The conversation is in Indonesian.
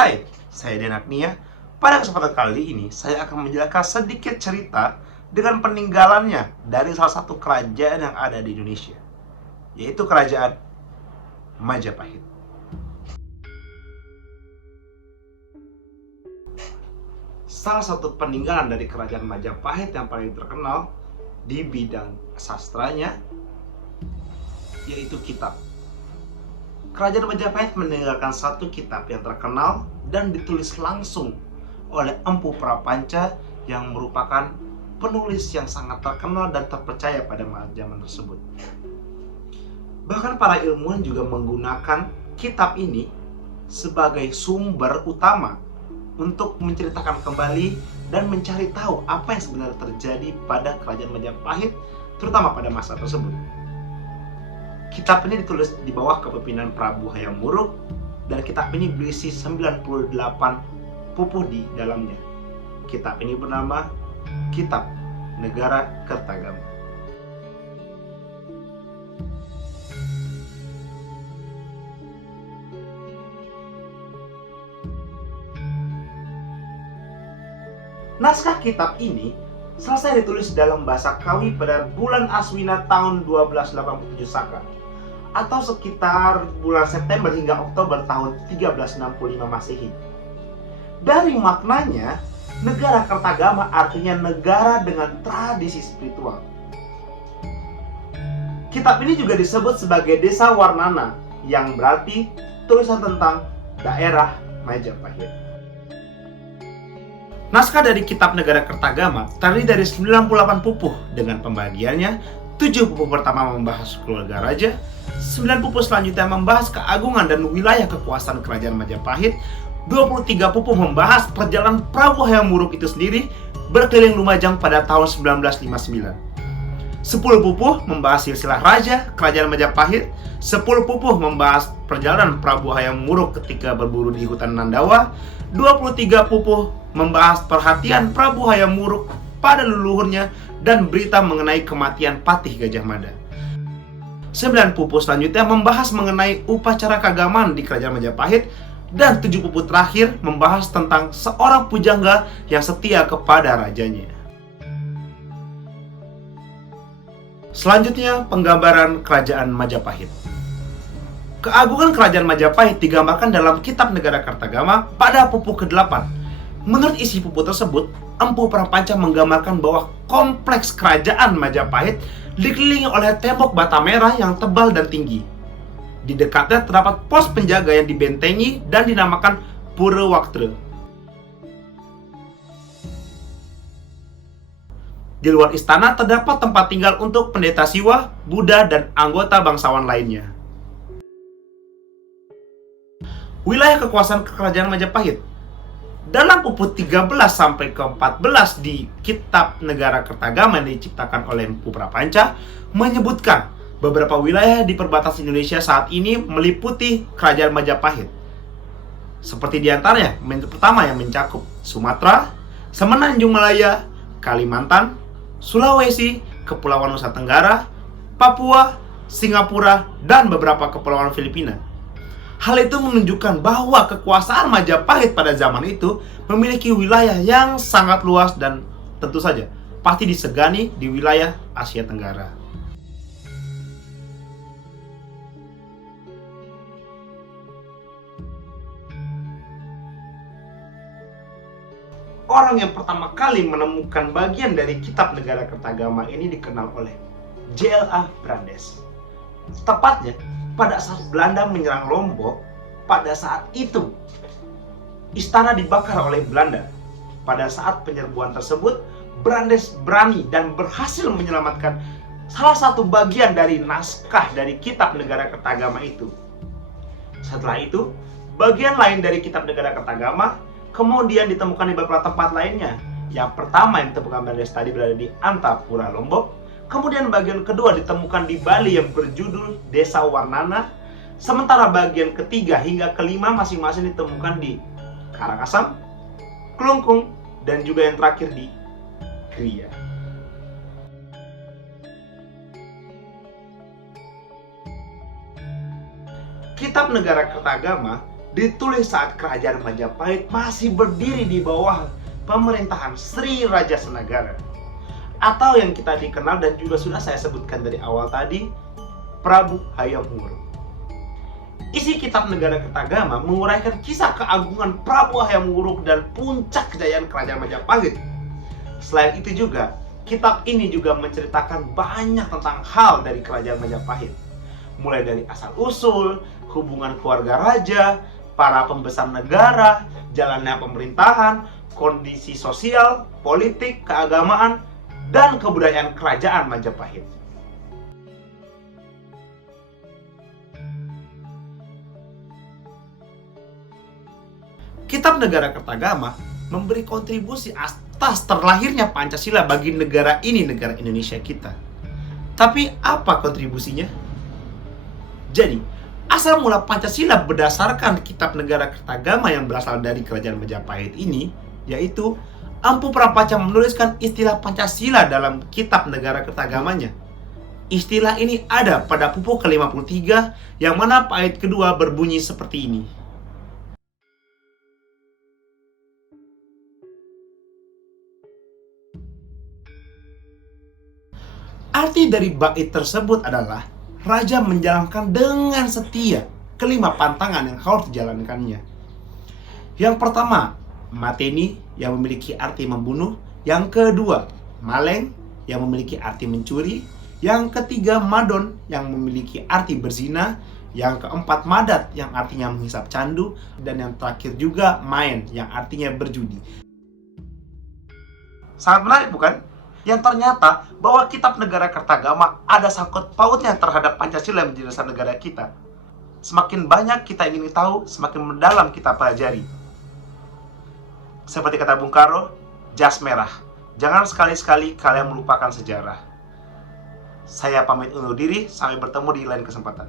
Hai, saya Denagnia. Pada kesempatan kali ini, saya akan menjelaskan sedikit cerita dengan peninggalannya dari salah satu kerajaan yang ada di Indonesia, yaitu Kerajaan Majapahit. Salah satu peninggalan dari Kerajaan Majapahit yang paling terkenal di bidang sastranya, yaitu kitab. Kerajaan Majapahit meninggalkan satu kitab yang terkenal dan ditulis langsung oleh Empu Prapanca yang merupakan penulis yang sangat terkenal dan terpercaya pada zaman tersebut. Bahkan para ilmuwan juga menggunakan kitab ini sebagai sumber utama untuk menceritakan kembali dan mencari tahu apa yang sebenarnya terjadi pada Kerajaan Majapahit, terutama pada masa tersebut. Kitab ini ditulis di bawah kepemimpinan Prabu Hayam Wuruk, dan kitab ini berisi 98 pupuh di dalamnya. Kitab ini bernama Kitab Negara Kertagama. Naskah kitab ini selesai ditulis dalam bahasa Kawi pada bulan Aswina tahun 1287 Saka, atau sekitar bulan September hingga Oktober tahun 1365 Masehi. Dari maknanya, negara Kertagama artinya negara dengan tradisi spiritual. Kitab ini juga disebut sebagai Desa Warnana, yang berarti tulisan tentang daerah Majapahit. Naskah dari Kitab Negara Kertagama terdiri dari 98 pupuh dengan pembagiannya. 7 pupuh pertama membahas keluarga raja, 9 pupuh selanjutnya membahas keagungan dan wilayah kekuasaan Kerajaan Majapahit, 23 pupuh membahas perjalanan Prabu Hayam Wuruk itu sendiri berkeliling Lumajang pada tahun 1959. 10 pupuh membahas silsilah raja Kerajaan Majapahit, 10 pupuh membahas perjalanan Prabu Hayam Wuruk ketika berburu di hutan Nandawa, 23 pupuh membahas perhatian Prabu Hayam Wuruk pada leluhurnya dan berita mengenai kematian Patih Gajah Mada. 9 pupuh selanjutnya membahas mengenai upacara keagamaan di Kerajaan Majapahit, dan 7 pupuh terakhir membahas tentang seorang pujangga yang setia kepada rajanya. Selanjutnya, penggambaran Kerajaan Majapahit. Keagungan Kerajaan Majapahit digambarkan dalam Kitab Negara Kertagama pada pupuh ke-8. Menurut isi pupuh tersebut, Empu Prapanca menggambarkan bahwa kompleks Kerajaan Majapahit dikelilingi oleh tembok bata merah yang tebal dan tinggi. Di dekatnya terdapat pos penjaga yang dibentengi dan dinamakan Pura Waktra. Di luar istana terdapat tempat tinggal untuk pendeta Siwa, Buddha, dan anggota bangsawan lainnya. Wilayah kekuasaan Kerajaan Majapahit. Dalam pupuh 13 sampai ke 14 di Kitab Negara Kertagama yang diciptakan oleh Empu Prapanca menyebutkan beberapa wilayah di perbatasan Indonesia saat ini meliputi Kerajaan Majapahit. Seperti diantaranya, pertama yang mencakup Sumatera, Semenanjung Malaya, Kalimantan, Sulawesi, Kepulauan Nusa Tenggara, Papua, Singapura, dan beberapa kepulauan Filipina. Hal itu menunjukkan bahwa kekuasaan Majapahit pada zaman itu memiliki wilayah yang sangat luas dan tentu saja pasti disegani di wilayah Asia Tenggara. Orang yang pertama kali menemukan bagian dari Kitab Negara Kertagama ini dikenal oleh J.L.A. Brandes. Tepatnya pada saat Belanda menyerang Lombok, pada saat itu istana dibakar oleh Belanda. Pada saat penyerbuan tersebut, Brandes berani dan berhasil menyelamatkan salah satu bagian dari naskah dari Kitab Negara Kertagama itu. Setelah itu, bagian lain dari Kitab Negara Kertagama kemudian ditemukan di beberapa tempat lainnya. Yang pertama yang ditemukan Brandes tadi berada di Antapura, Lombok. Kemudian bagian kedua ditemukan di Bali yang berjudul Desa Warnana. Sementara bagian ketiga hingga kelima masing-masing ditemukan di Karangasem, Klungkung, dan juga yang terakhir di Kriya. Kitab Negara Kertagama ditulis saat kerajaan Majapahit masih berdiri di bawah pemerintahan Sri Raja Senagara, atau yang kita dikenal dan juga sudah saya sebutkan dari awal tadi, Prabu Hayam Wuruk. Isi kitab Negara Kertagama menguraikan kisah keagungan Prabu Hayam Wuruk dan puncak kejayaan kerajaan Majapahit. Selain itu juga, kitab ini juga menceritakan banyak tentang hal dari kerajaan Majapahit, mulai dari asal-usul, hubungan keluarga raja, para pembesar negara, jalannya pemerintahan, kondisi sosial, politik, keagamaan, dan kebudayaan kerajaan Majapahit. Kitab Negara Kertagama memberi kontribusi atas terlahirnya Pancasila bagi negara ini, negara Indonesia kita. Tapi apa kontribusinya? Jadi, asal mula Pancasila berdasarkan Kitab Negara Kertagama yang berasal dari Kerajaan Majapahit ini, yaitu Empu Prapaca menuliskan istilah Pancasila dalam Kitab Negara Kertagamanya. Istilah ini ada pada pupuk ke-53, yang mana bait kedua berbunyi seperti ini. Arti dari bait tersebut adalah raja menjalankan dengan setia kelima pantangan yang harus dijalankannya. Yang pertama, mateni yang memiliki arti membunuh. Yang kedua, maleng yang memiliki arti mencuri. Yang ketiga, madon yang memiliki arti berzina. Yang keempat, madat yang artinya menghisap candu. Dan yang terakhir juga, main yang artinya berjudi. Sangat menarik bukan? Yang ternyata bahwa Kitab Negara Kertagama ada sangkut pautnya terhadap Pancasila menjadi dasar negara kita. Semakin banyak kita ingin tahu, semakin mendalam kita pelajari. Seperti kata Bung Karno, jas merah. Jangan sekali-sekali kalian melupakan sejarah. Saya pamit undur diri, sampai bertemu di lain kesempatan.